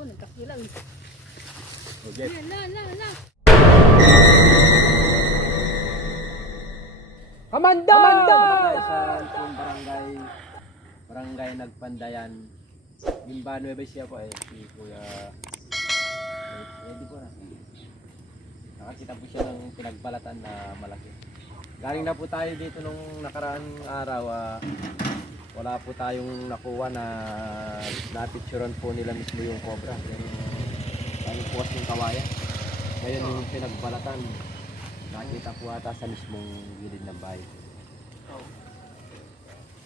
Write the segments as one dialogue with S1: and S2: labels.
S1: Ako, nagkakilang.
S2: Okay.
S1: Ala, ala, ala.
S3: Kamanda!
S2: Sa Alpon Barangay, Barangay Nagpandayan. Gimba Nueva Ecija po eh, si Kuya eh, di po na. Nakakita po siya ng pinagbalatan na malaki. Galing na po tayo dito nung nakaraang araw. ah, wala po tayong nakuha na napicturean po nila mismo yung cobra. Yung, yung puwas ng kawayan. Ngayon yung pinagbalatan, nakita po ata sa mismong gilid ng bahay.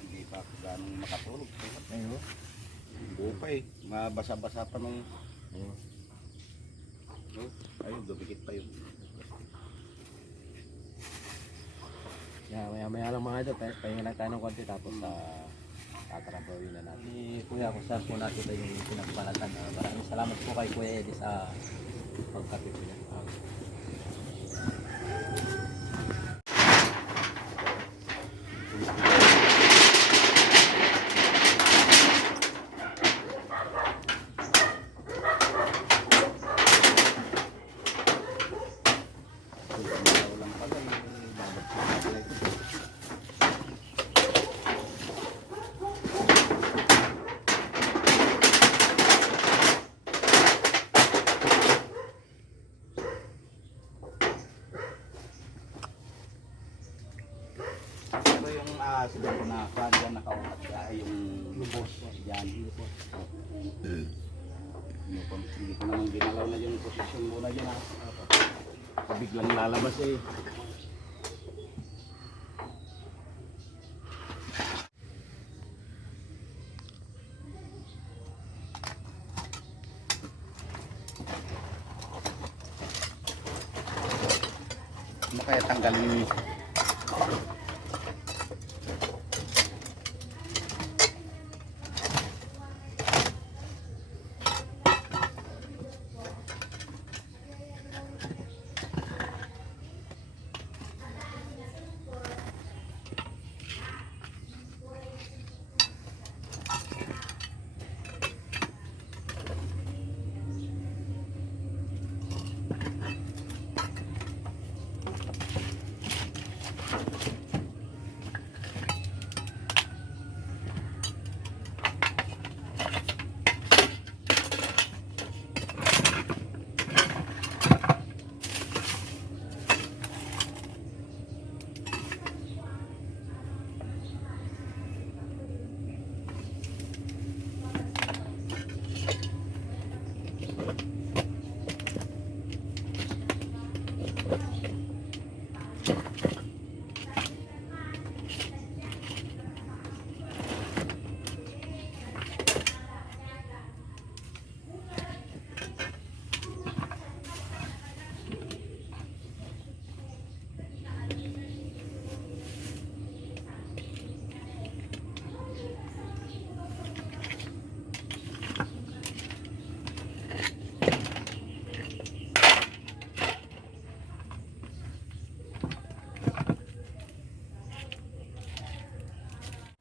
S4: Hindi pa ako ganong makatulog.
S2: Ayun.
S4: Buo pa eh. Mabasa-basa pa nung... Oh, ayun, dumikit pa yun.
S2: Yeah, maya maya lang mga ito, pahinga lang tayo ng konti tapos sa tatarabawin na natin. Ni Kuya, kung saan po natin tayo yung pinagbalatan. Uh, maraming salamat po kay Kuya Eddie sa pagkapit niya. Ah,
S4: Walang pala yung babad sa kapila ito. Pero yung uh, siguro na kwan dyan nakaukat ka ay yung lubos yan. Lubos. Hindi ko naman ginalaw na yung posisyon muna dyan ha. Biglang lalabas eh. Ano kaya tanggalin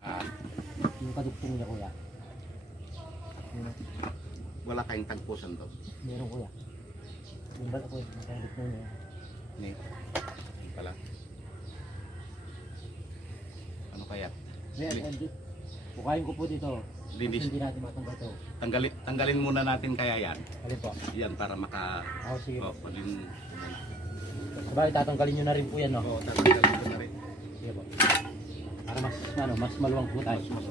S4: Ah,
S3: Yung kadugtong niya kuya.
S4: Wala kayong tagpusan daw.
S3: Meron kuya. Yung bala ko yung kadugtong niya.
S4: Ni pala. Ano kaya?
S3: Kuya,
S4: Li-
S3: Andy, bukayin ko po dito.
S4: Linis.
S3: Hindi natin matanggal to.
S4: Tanggalin, tanggalin muna natin kaya yan.
S3: Alin po?
S4: Yan para maka...
S3: Ako sige.
S4: Oh, pwedeng...
S3: Sabay, tatanggalin nyo na rin po yan, no?
S4: Oo, tatanggalin ko na rin.
S3: Sige po. Para mas, ano, mas maluwang po tayo.
S4: Mas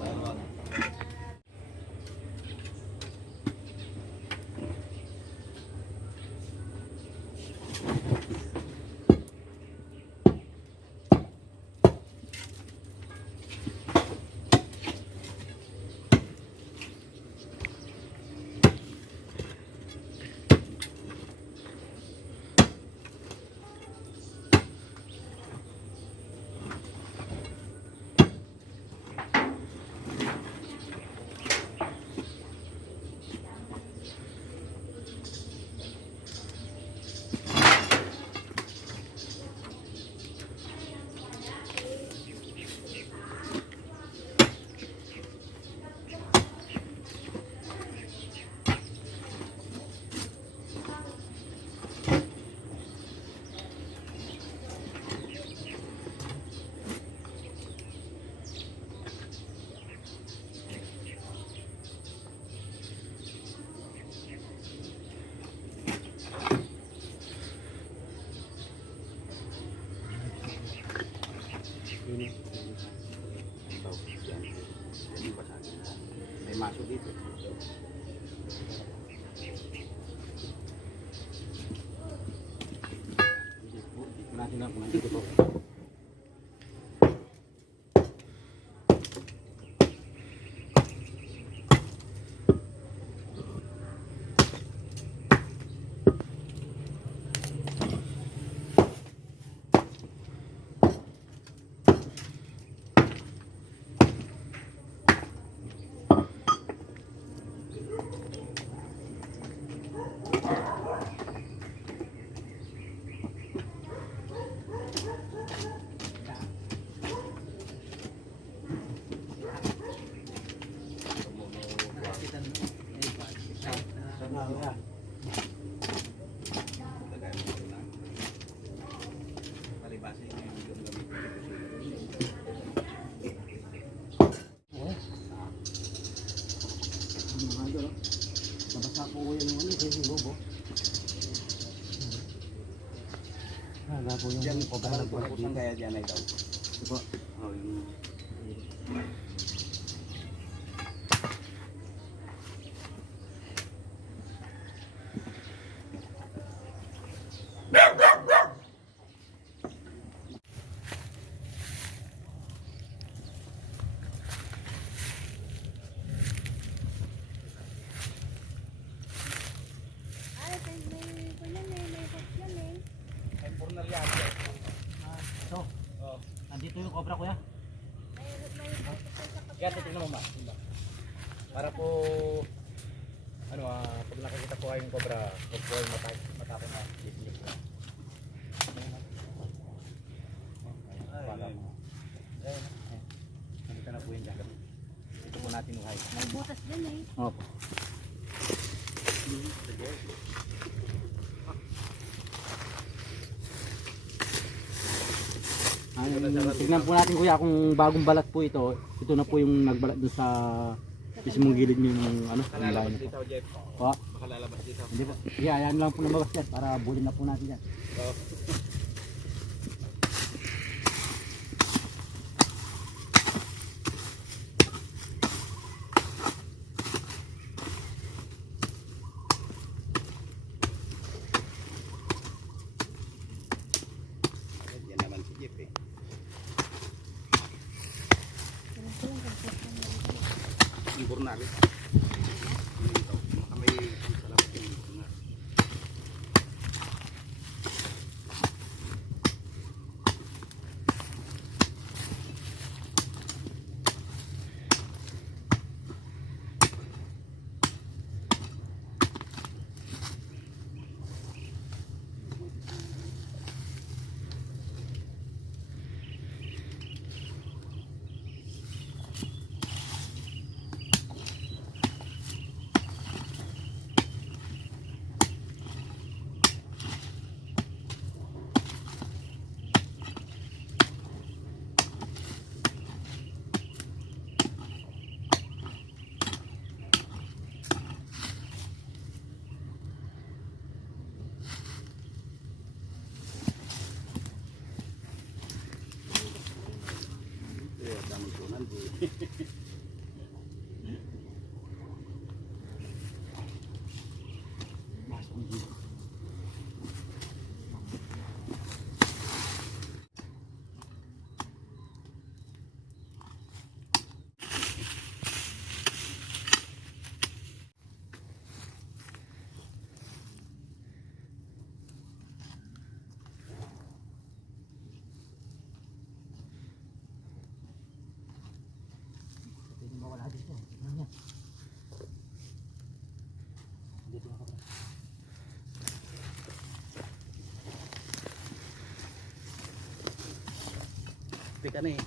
S4: yang
S3: jadi pesantren saya masuk itu Gracias. Ko yan yung ano, yung lobo. Ah, wala po yung
S4: Diyan,
S3: dito.
S4: kaya dyan ay daw.
S3: Po.
S4: Oh, yung...
S1: Ay, may may kunan eh, may hot yan eh.
S4: Ay, purnal yan.
S3: Ito. Nandito yung cobra kuya.
S1: May may hot sa kapatid.
S2: Kaya titignan mo ma. Diba? Para po ano ah, pag nakikita po kayong cobra, huwag po kayong matay, matapon na liblib na.
S4: Ay, ay.
S2: Nakita na po yun dyan. Ito po natin uhay.
S1: May butas din eh.
S3: Opo. Ay, tignan po natin kuya kung bagong balat po ito. Ito na po yung nagbalat dun sa mismong gilid nyo ng ano, ng na po. Po,
S4: Baka lalabas dito.
S3: hindi po. Yeah, ayan lang po lumabas yan para bulin na po natin yan.
S4: Oh. Yung Teka na eh.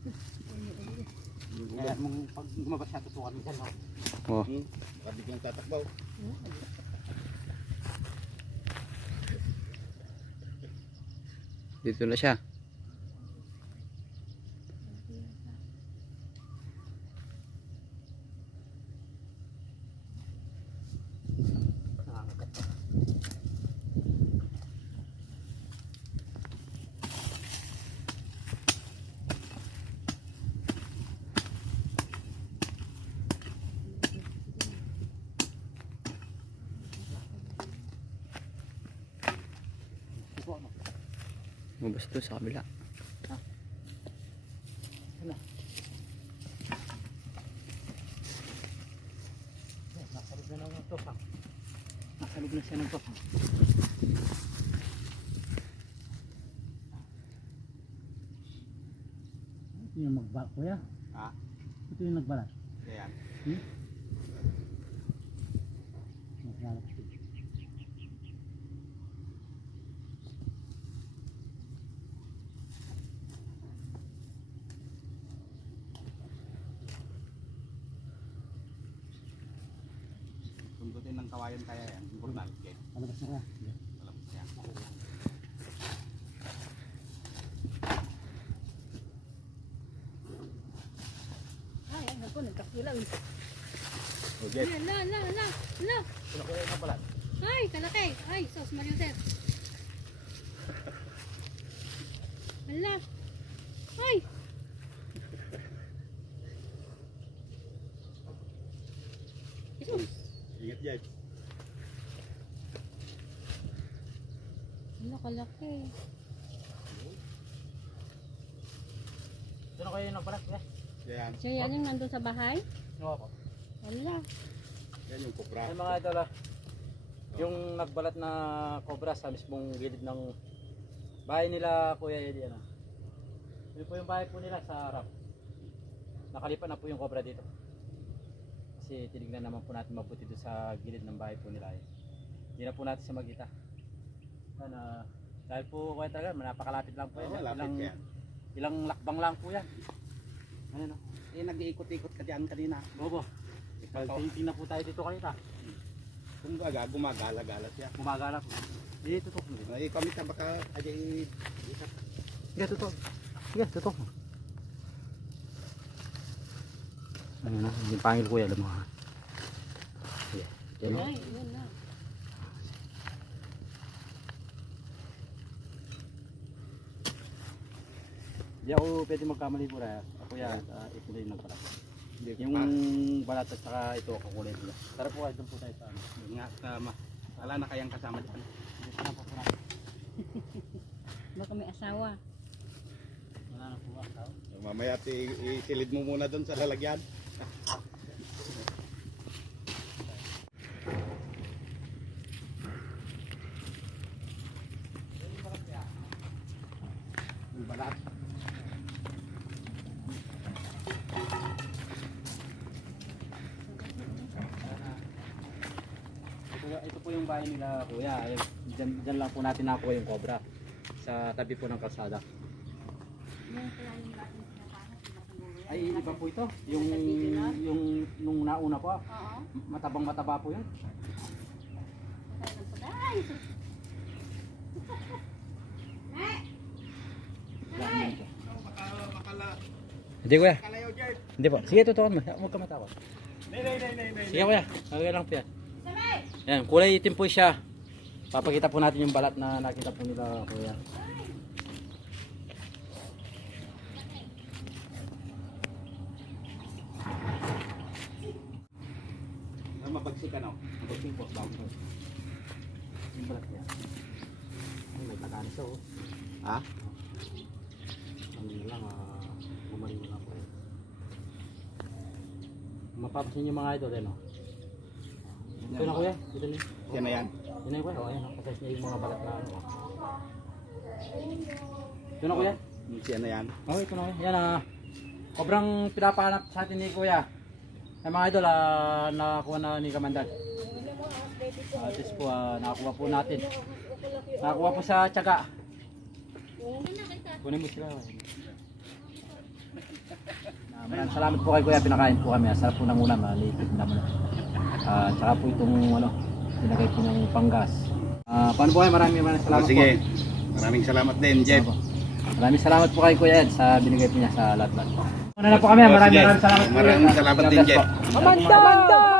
S3: Kaya mong pag lumabas siya, tutukan mo dyan.
S2: Oh.
S4: Hmm, baka biglang tatakbaw.
S2: Dito na siya.
S5: Mabas to sa kabila.
S3: Eh, Nasa loob na ng topang. Nasa loob na siya ng topang. Ito yung magbalat kuya.
S4: Ha?
S3: Ito yung nagbalat.
S4: Yan.
S3: Magbalat.
S4: Sundutin ng kawayan kaya yan. Importante. Okay.
S3: Palabas na kuya.
S4: Alam mo yan.
S1: Ay, ay, naku, nagkakilaw.
S2: Okay.
S1: Ay, ala, ala, ala, ala.
S2: Ano kuya yung balat?
S1: Ay, kalaki. Ay, sos, Mariusep. Ala. Ay. Sus,
S4: Ingat dyan.
S1: ala,
S3: Ito na kayo yung nagbalat kuya.
S4: Yan.
S1: Siya yan yung nandun sa bahay?
S3: Oo po.
S1: Ala.
S4: Yan yung kupra.
S3: Ay mga idol ah. Yung nagbalat na cobra sa mismong gilid ng bahay nila Kuya Eddie ano. Yun po yung bahay po nila sa harap. Nakalipat na po yung cobra dito. Kasi tinignan naman po natin mabuti doon sa gilid ng bahay po nila eh. Hindi na po natin siya magkita. Sana, dahil po kuya talaga, napakalapit lang po
S4: Oo,
S3: yan.
S4: malapit
S3: ilang,
S4: yan.
S3: ilang lakbang lang po yan. Ano no?
S4: Eh, nag-iikot-ikot ka dyan kanina.
S3: Bobo. Tingnan po tayo dito kanina.
S4: Kung baga, gumagala-gala siya.
S3: Gumagala po. Dito to.
S4: Ay, kami ka baka ajay
S3: Sige, tutok. Sige, tutok. Ano na, yung pangil kuya, alam mo ha. Sige, yan o.
S1: Ay, yun na.
S3: Hindi ako pwede magkamali po rin. Ako yan, uh, ito na yung nagbalat. Yung balat at saka ito, kakulay nila. Tara po kayo, doon po tayo sa ano.
S4: nga tama. Wala na kayang kasama dyan.
S3: Dito na po po.
S1: Baka may asawa.
S3: Wala na po tao.
S4: Mamaya ti- isilid mo muna doon sa lalagyan. Balat.
S3: Po yung bahay nila kuya. Ayun, Diyan, diyan lang po natin nakuha yung cobra. Sa tabi po ng kalsada. Ay, iba po ito. Yung, yung nung nauna pa.
S1: Oo.
S3: Matabang mataba po yun.
S1: Ay, sus.
S3: Hindi kuya. Hindi po. Sige, tutukan mo. Huwag ka matakot. Sige kuya. Okay lang po yan. Yan, kulay itim po siya. Papakita po natin yung balat na nakita po nila kuya.
S4: Na mabagsik ano?
S3: Mabuting po. Yung balat niya. Ay, may tagana siya oh.
S4: Ha?
S3: Ano lang, ah, gumaling lang po. Mapapasin yung mga idol, ano? Ito na kuya, ito na.
S4: Yan na yan.
S3: Ito na yung kuya, oh, ayan, nakasas niya yung mga balat na ano. Ito na kuya.
S4: Yan na yan.
S3: Oh, ito na kuya. Yan ah. Sobrang pinapahanap sa atin ni kuya. Ay mga idol, ah, nakakuha na ni Kamandan. At least po, ah, nakakuha po natin. Nakakuha po sa tiyaga. Kunin mo sila. Ah, Maraming salamat po kay Kuya, pinakain po kami. Sarap po ng ulam, ah, liquid naman. Ah, tsaka po itong ano, pinagay po ng panggas. Ah, paano po kayo? Maraming maraming salamat
S4: Oh, sige.
S3: po.
S4: Maraming salamat din, Jeff.
S3: Maraming salamat po kay Kuya Ed sa binigay po niya sa lahat-lahat. Una na po kami. Maraming maraming salamat po.
S4: Maraming salamat din, Jeff.
S3: Amanda!